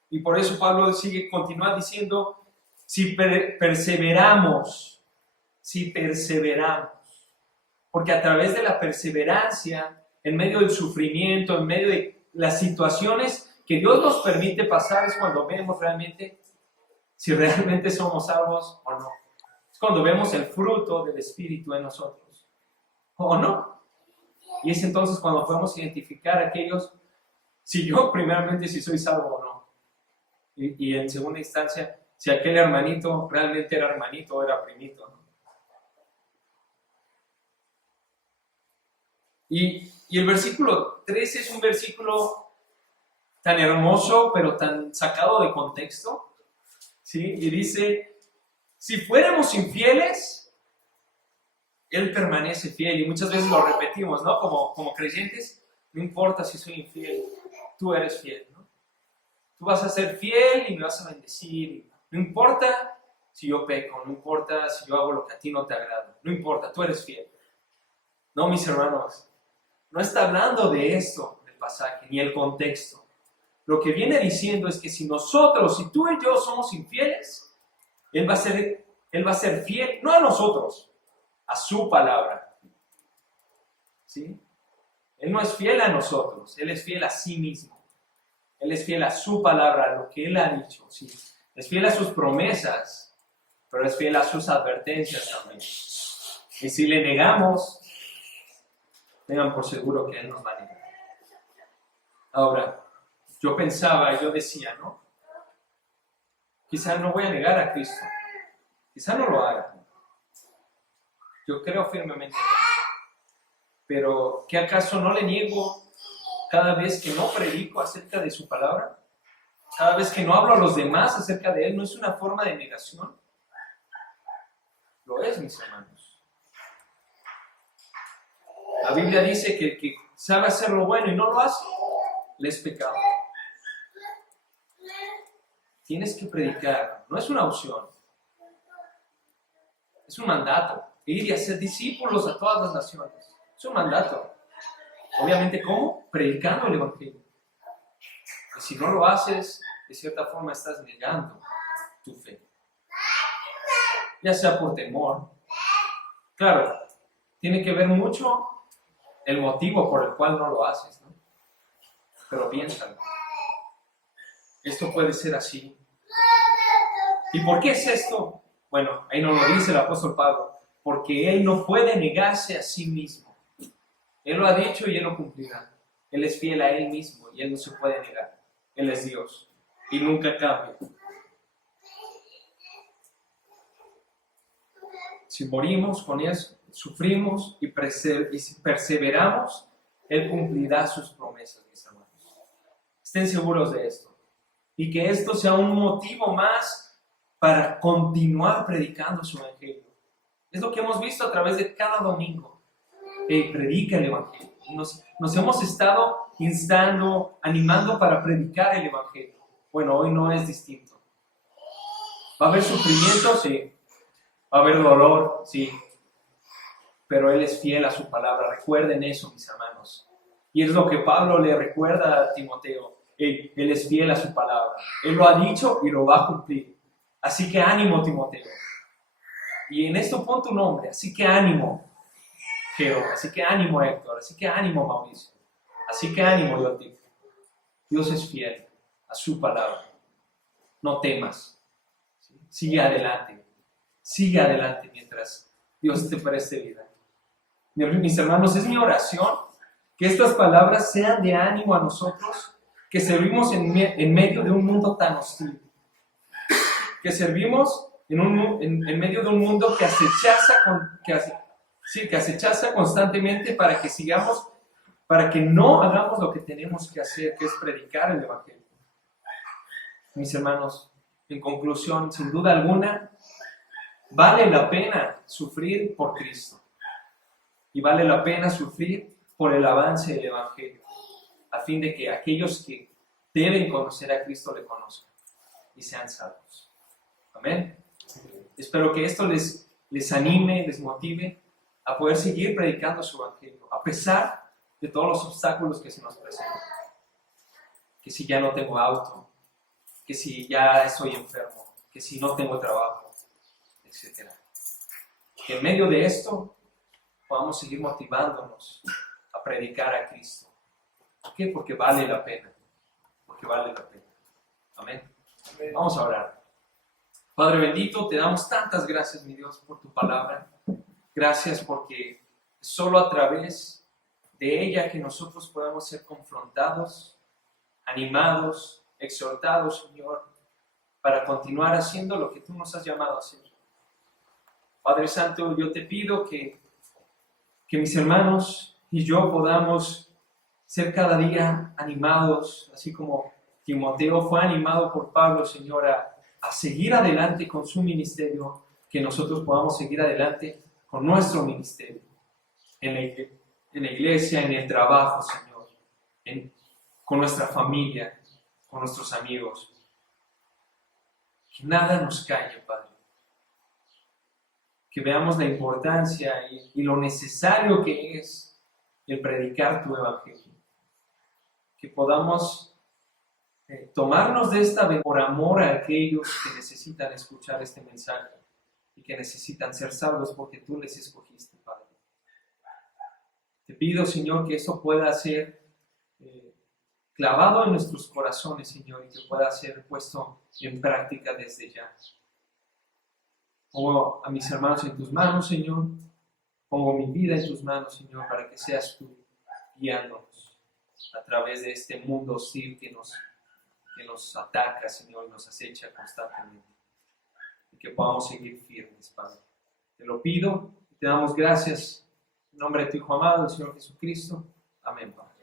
Y por eso Pablo continúa diciendo, si perseveramos, porque a través de la perseverancia, en medio del sufrimiento, en medio de las situaciones que Dios nos permite pasar, es cuando vemos realmente si realmente somos salvos o no. Es cuando vemos el fruto del Espíritu en nosotros, o no. Y es entonces cuando podemos identificar aquellos, si yo primeramente si soy salvo o no. Y en segunda instancia, si aquel hermanito realmente era hermanito o era primito, ¿no? Y el versículo 13 es un versículo tan hermoso, pero tan sacado de contexto, ¿sí? Y dice, si fuéramos infieles, Él permanece fiel. Y muchas veces lo repetimos, ¿no? Como creyentes, no importa si soy infiel, tú eres fiel, ¿no? Tú vas a ser fiel y me vas a bendecir. No importa si yo peco, no importa si yo hago lo que a ti no te agrada. No importa, tú eres fiel. No, mis hermanos, no está hablando de esto, del pasaje, ni el contexto. Lo que viene diciendo es que si tú y yo somos infieles, Él va a ser fiel, no a nosotros, a su palabra. ¿Sí? Él no es fiel a nosotros, Él es fiel a sí mismo. Él es fiel a su palabra, a lo que Él ha dicho. ¿Sí? Es fiel a sus promesas, pero es fiel a sus advertencias también. Y si le negamos, tengan por seguro que Él nos va a negar. Ahora, yo decía, ¿no? Quizá no voy a negar a Cristo. Quizá no lo haga. Yo creo firmemente en Él. Pero, ¿qué acaso no le niego cada vez que no predico acerca de su palabra? Cada vez que no hablo a los demás acerca de Él, ¿no es una forma de negación? Lo es, mis hermanos. La Biblia dice que el que sabe hacer lo bueno y no lo hace, le es pecado. Tienes que predicar, no es una opción. Es un mandato. Ir y hacer discípulos a todas las naciones. Es un mandato. Obviamente, ¿cómo? Predicando el Evangelio. Y si no lo haces, de cierta forma estás negando tu fe. Ya sea por temor. Claro, tiene que ver mucho el motivo por el cual no lo haces, ¿no? Pero piénsalo. Esto puede ser así. ¿Y por qué es esto? Bueno, ahí nos lo dice el apóstol Pablo. Porque Él no puede negarse a sí mismo. Él lo ha dicho y Él lo cumplirá. Él es fiel a Él mismo y Él no se puede negar. Él es Dios y nunca cambia. Si morimos con eso, sufrimos y perseveramos, Él cumplirá sus promesas, mis hermanos. Estén seguros de esto. Y que esto sea un motivo más para continuar predicando su evangelio. Es lo que hemos visto a través de cada domingo. Predica el evangelio. Nos hemos estado instando, animando para predicar el evangelio. Bueno, hoy no es distinto. ¿Va a haber sufrimiento? Sí. ¿Va a haber dolor? Sí. Pero Él es fiel a su palabra. Recuerden eso, mis hermanos. Y es lo que Pablo le recuerda a Timoteo. Él es fiel a su palabra. Él lo ha dicho y lo va a cumplir. Así que ánimo, Timoteo. Y en esto pon tu nombre. Así que ánimo, Gero. Así que ánimo, Héctor. Así que ánimo, Mauricio. Así que ánimo, Yotik. Dios es fiel a su palabra. No temas. Sigue adelante. Sigue adelante mientras Dios te preste vida. Mis hermanos, es mi oración que estas palabras sean de ánimo a nosotros que servimos en medio de un mundo tan hostil. Que servimos en medio de un mundo que acechaza constantemente para que sigamos, para que no hagamos lo que tenemos que hacer, que es predicar el evangelio. Mis hermanos, en conclusión, sin duda alguna, vale la pena sufrir por Cristo. Y vale la pena sufrir por el avance del evangelio, a fin de que aquellos que deben conocer a Cristo le conozcan y sean salvos. Amén. Espero que esto les anime, les motive a poder seguir predicando su evangelio, a pesar de todos los obstáculos que se nos presentan. Que si ya no tengo auto, que si ya estoy enfermo, que si no tengo trabajo, etc. Que en medio de esto podamos seguir motivándonos a predicar a Cristo. ¿Por qué? Porque vale la pena. Porque vale la pena. Amén. Amén. Vamos a orar. Padre bendito, te damos tantas gracias, mi Dios, por tu palabra. Gracias porque solo a través de ella que nosotros podemos ser confrontados, animados, exhortados, Señor, para continuar haciendo lo que tú nos has llamado a hacer. Padre Santo, yo te pido que mis hermanos y yo podamos ser cada día animados, así como Timoteo fue animado por Pablo, Señor, a seguir adelante con su ministerio, que nosotros podamos seguir adelante con nuestro ministerio, en la iglesia, en el trabajo, Señor, con nuestra familia, con nuestros amigos. Que nada nos calle, Padre. Que veamos la importancia y lo necesario que es el predicar tu evangelio. Que podamos tomarnos de esta por amor a aquellos que necesitan escuchar este mensaje y que necesitan ser salvos porque tú les escogiste, Padre. Te pido, Señor, que eso pueda ser clavado en nuestros corazones, Señor, y que pueda ser puesto en práctica desde ya. Pongo a mis hermanos en tus manos, Señor. Pongo mi vida en tus manos, Señor, para que seas tú guiándonos a través de este mundo hostil que nos ataca, Señor, y nos acecha constantemente. Y que podamos seguir firmes, Padre. Te lo pido y te damos gracias en nombre de tu Hijo amado, el Señor Jesucristo. Amén, Padre.